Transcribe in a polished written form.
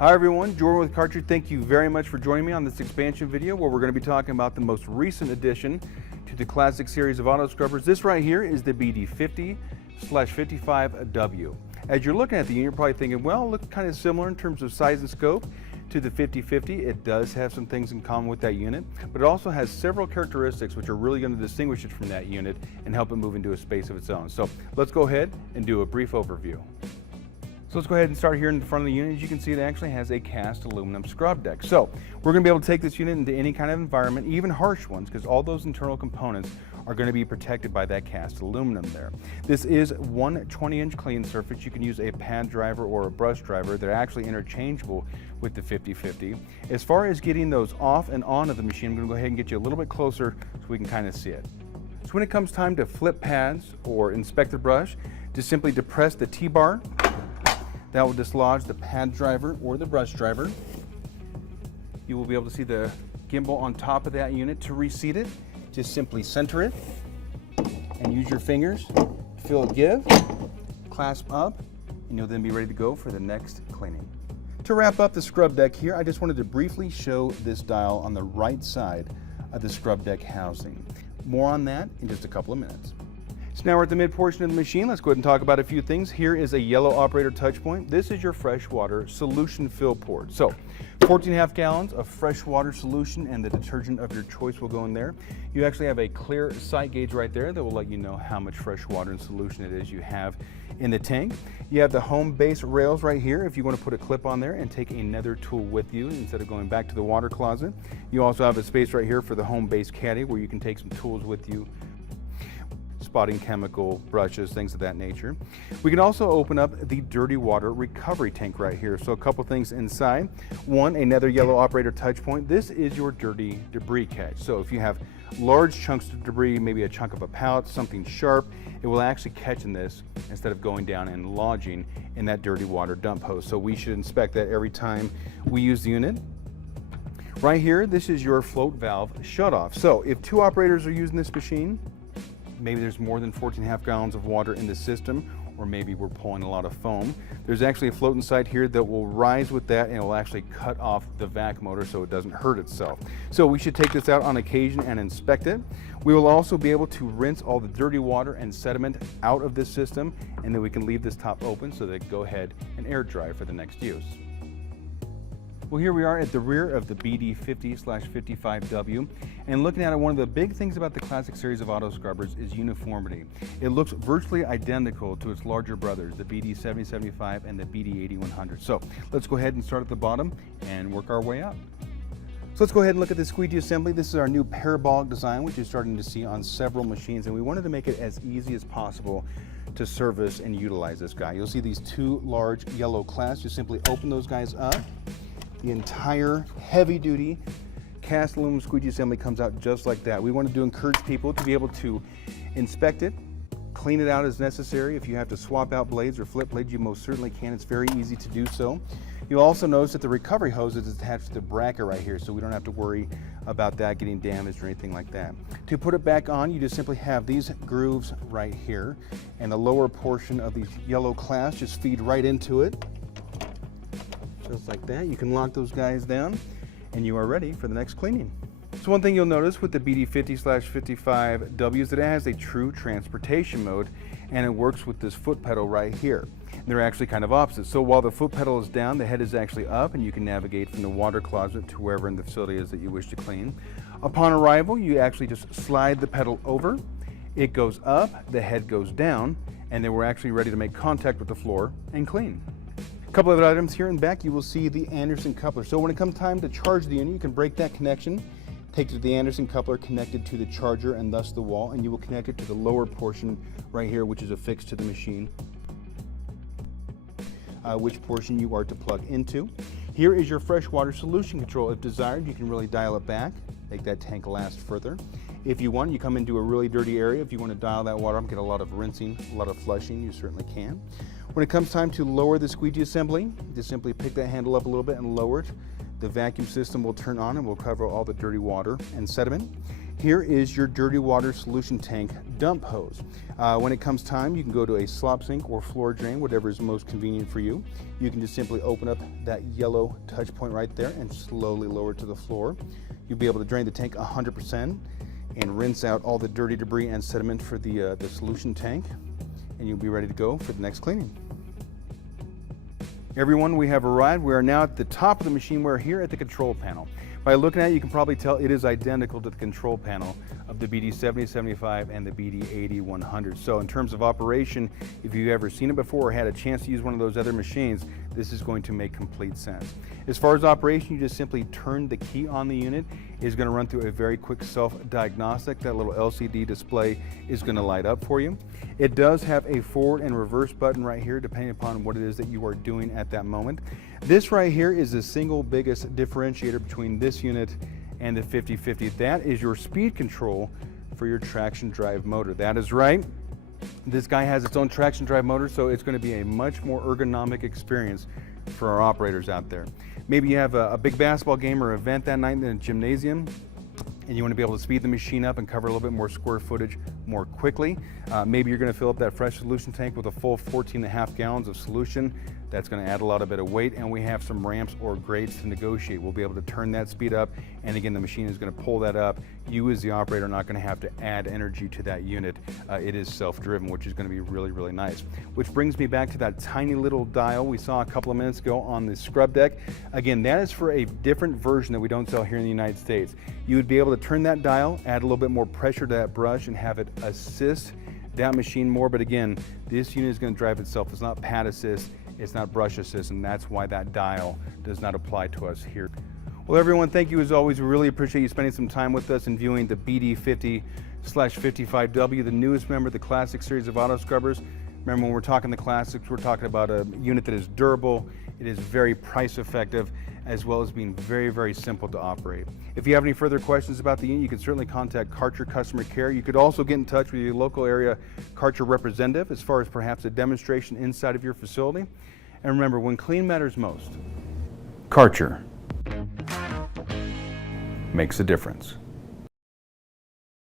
Hi everyone, Jordan with Karcher. Thank you very much for joining me on this expansion video where we're going to be talking about the most recent addition to the classic series of auto scrubbers. This right here is the BD50/55W. As you're looking at the unit, you're probably thinking, well, it looks kind of similar in terms of size and scope to the 5050. It does have some things in common with that unit, but it also has several characteristics which are really going to distinguish it from that unit and help it move into a space of its own. So let's go ahead and do a brief overview. So let's go ahead and start here in the front of the unit. As you can see, it actually has a cast aluminum scrub deck. So we're going to be able to take this unit into any kind of environment, even harsh ones, because all those internal components are going to be protected by that cast aluminum there. This is one 20-inch clean surface. You can use a pad driver or a brush driver. They're actually interchangeable with the 5050. As far as getting those off and on of the machine, I'm going to go ahead and get you a little bit closer so we can kind of see it. So when it comes time to flip pads or inspect the brush, just simply depress the T-bar. That will dislodge the pad driver or the brush driver. You will be able to see the gimbal on top of that unit. To reseat it, just simply center it and use your fingers to feel it give, clasp up, and you'll then be ready to go for the next cleaning. To wrap up the scrub deck here, I just wanted to briefly show this dial on the right side of the scrub deck housing. More on that in just a couple of minutes. So now we're at the mid portion of the machine. Let's go ahead and talk about a few things. Here is a yellow operator touch point. This is your freshwater solution fill port. So 14.5 gallons of freshwater solution and the detergent of your choice will go in there. You actually have a clear sight gauge right there that will let you know how much fresh water and solution it is you have in the tank. You have the home base rails right here if you want to put a clip on there and take another tool with you instead of going back to the water closet. You also have a space right here for the home base caddy where you can take some tools with you, spotting chemical, brushes, things of that nature. We can also open up the dirty water recovery tank right here. So a couple things inside. One, another yellow operator touch point. This is your dirty debris catch. So if you have large chunks of debris, maybe a chunk of a pallet, something sharp, it will actually catch in this instead of going down and lodging in that dirty water dump hose. So we should inspect that every time we use the unit. Right here, this is your float valve shutoff. So if two operators are using this machine, maybe there's more than 14.5 gallons of water in the system, or maybe we're pulling a lot of foam. There's actually a float inside here that will rise with that and it will actually cut off the vac motor so it doesn't hurt itself. So we should take this out on occasion and inspect it. We will also be able to rinse all the dirty water and sediment out of this system, and then we can leave this top open so that it can go ahead and air dry for the next use. Well, here we are at the rear of the BD50/55W, and looking at it, one of the big things about the classic series of auto scrubbers is uniformity. It looks virtually identical to its larger brothers, the BD7075 and the BD8100. So let's go ahead and start at the bottom and work our way up. So let's go ahead and look at the squeegee assembly. This is our new parabolic design, which you're starting to see on several machines, and we wanted to make it as easy as possible to service and utilize this guy. You'll see these two large yellow clasps. You simply open those guys up. The entire heavy-duty cast aluminum squeegee assembly comes out just like that. We wanted to encourage people to be able to inspect it, clean it out as necessary. If you have to swap out blades or flip blades, you most certainly can. It's very easy to do so. You'll also notice that the recovery hose is attached to the bracket right here, so we don't have to worry about that getting damaged or anything like that. To put it back on, you just simply have these grooves right here, and the lower portion of these yellow clasps just feed right into it. Just like that. You can lock those guys down and you are ready for the next cleaning. So one thing you'll notice with the BD50/55W is that it has a true transportation mode, and it works with this foot pedal right here. And they're actually kind of opposite. So while the foot pedal is down, the head is actually up, and you can navigate from the water closet to wherever in the facility is that you wish to clean. Upon arrival, you actually just slide the pedal over, it goes up, the head goes down, and then we're actually ready to make contact with the floor and clean. A couple other items here in back, you will see the Anderson coupler. So when it comes time to charge the unit, you can break that connection, take it to the Anderson coupler connected to the charger and thus the wall, and you will connect it to the lower portion right here, which is affixed to the machine, which portion you are to plug into. Here is your freshwater solution control. If desired, you can really dial it back, make that tank last further. If you want, you come into a really dirty area. If you want to dial that water up, get a lot of rinsing, a lot of flushing, you certainly can. When it comes time to lower the squeegee assembly, just simply pick that handle up a little bit and lower it. The vacuum system will turn on and will cover all the dirty water and sediment. Here is your dirty water solution tank dump hose. When it comes time, you can go to a slop sink or floor drain, whatever is most convenient for you. You can just simply open up that yellow touch point right there and slowly lower it to the floor. You'll be able to drain the tank 100% and rinse out all the dirty debris and sediment for the solution tank, and you'll be ready to go for the next cleaning. Everyone, we have arrived. We are now at the top of the machine. We're here at the control panel. By looking at it, you can probably tell it is identical to the control panel of the BD7075 and the BD80-100. So in terms of operation, if you've ever seen it before or had a chance to use one of those other machines, this is going to make complete sense. As far as operation, you just simply turn the key on the unit. It's going to run through a very quick self-diagnostic. That little LCD display is going to light up for you. It does have a forward and reverse button right here, depending upon what it is that you are doing at that moment. This right here is the single biggest differentiator between this unit and the 5050. That is your speed control for your traction drive motor. That is right. This guy has its own traction drive motor, so it's going to be a much more ergonomic experience for our operators out there. Maybe you have a big basketball game or event that night in the gymnasium, and you want to be able to speed the machine up and cover a little bit more square footage more quickly. Maybe you're going to fill up that fresh solution tank with a full 14.5 gallons of solution. That's going to add a bit of weight, and we have some ramps or grades to negotiate. We'll be able to turn that speed up, and again, the machine is going to pull that up. You as the operator are not going to have to add energy to that unit. It is self-driven, which is going to be really, really nice. Which brings me back to that tiny little dial we saw a couple of minutes ago on the scrub deck. Again, that is for a different version that we don't sell here in the United States. You would be able to turn that dial, add a little bit more pressure to that brush, and have it assist that machine more. But again, this unit is going to drive itself. It's not pad assist. It's not brush assist, and that's why that dial does not apply to us here. Well, everyone, thank you as always. We really appreciate you spending some time with us and viewing the BD50/55W, the newest member of the Classic series of auto scrubbers. Remember, when we're talking the Classics, we're talking about a unit that is durable, it is very price effective, as well as being very, very simple to operate. If you have any further questions about the unit, you can certainly contact Karcher Customer Care. You could also get in touch with your local area Karcher representative as far as perhaps a demonstration inside of your facility. And remember, when clean matters most, Karcher makes a difference.